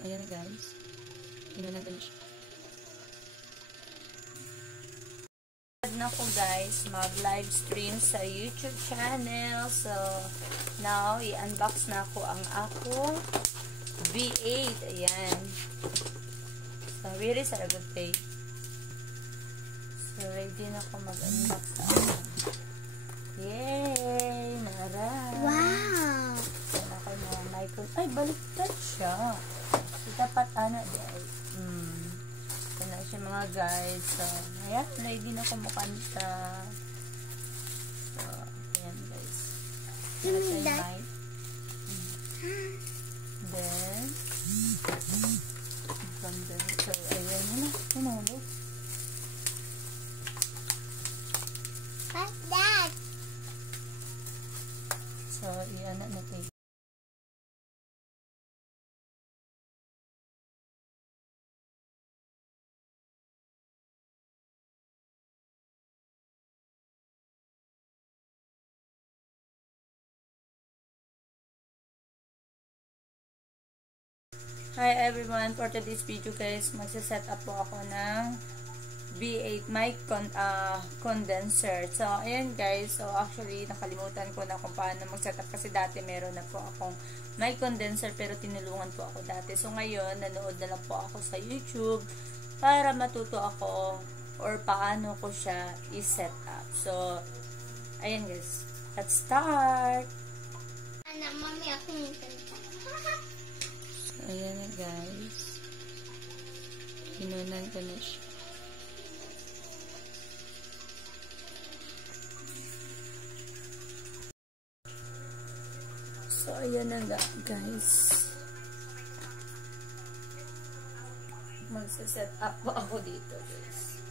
Ayan guys. Inunan ko na siya. Na ko guys, mag-live stream sa YouTube channel. So, now, i-unbox na ako ang akong V8. Ayan. So, very sarap pay. So, ready na ako mag-unbox sa akin. Yay! Maray! Wow! So, ako mga micro. Ay, baliktad siya. So, dapat ano, guys. Ito na siya mga guys. So, ayan, ready na ako makanta. So, ayan guys. Ito yung mic. Then, so, ayan na. Ano na? What's that? So, iyan na natin. Hi everyone, for today's video guys, magsa-set up po ako ng V8 mic condenser. So, ayan guys, so actually nakalimutan ko na kung paano mag-set up kasi dati meron na po akong mic condenser pero tinulungan po ako dati. So, ngayon, nanood na lang po ako sa YouTube para matuto ako or paano ko siya i-set up. So, ayan guys, let's start! Anak, mami, ako yung kanta. Ayan na guys. Inunan ko na siya. So, ayan na guys. Magsa-set up po ako dito guys.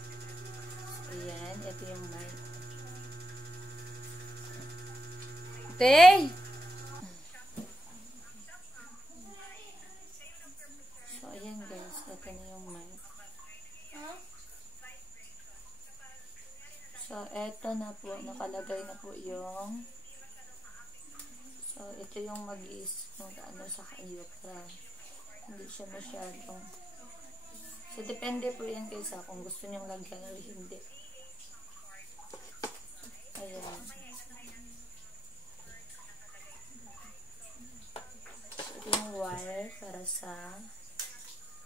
So, ayan. Ito yung mic. Tay! So, ayan guys. Ito na yung mic. So, ito na po. Nakalagay na po yung so, ito yung mag-is ano sa kayutra. Hindi siya masyadong so, depende po yan guys kung gusto nyong lagyan o hindi. Ayan. So, ito yung wire para sa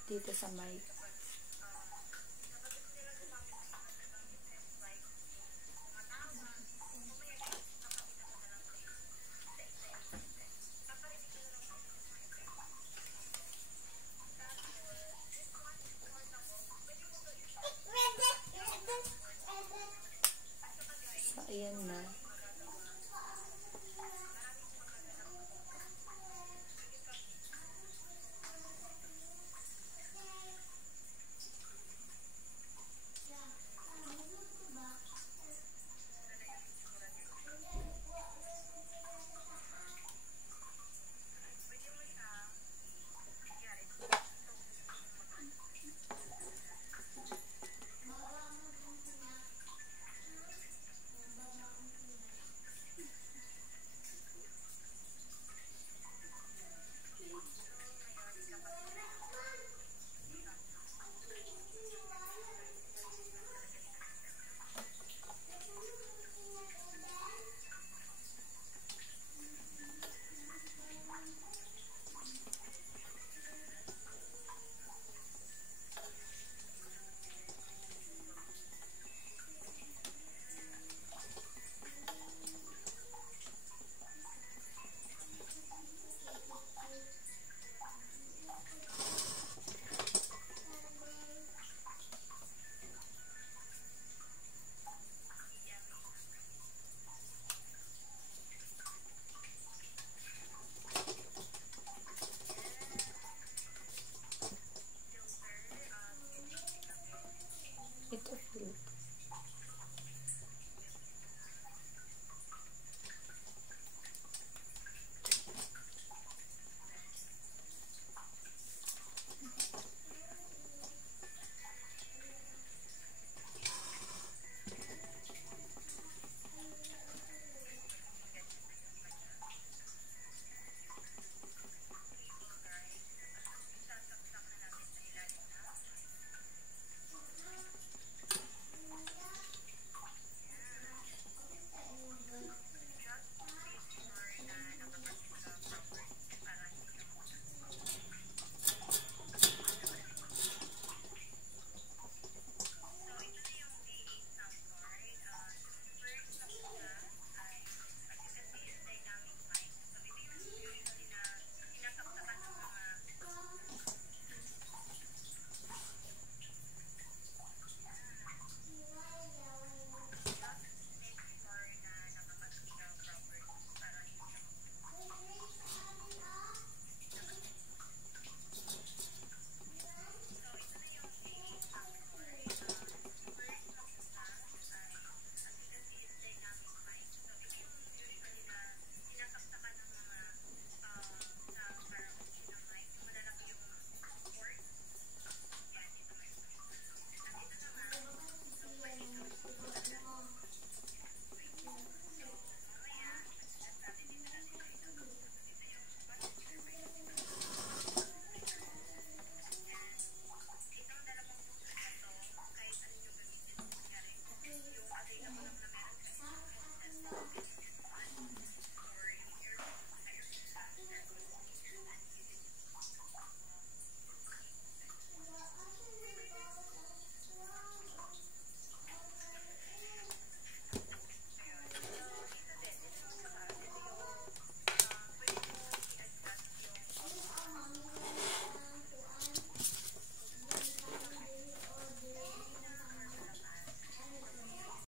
dito sa mic.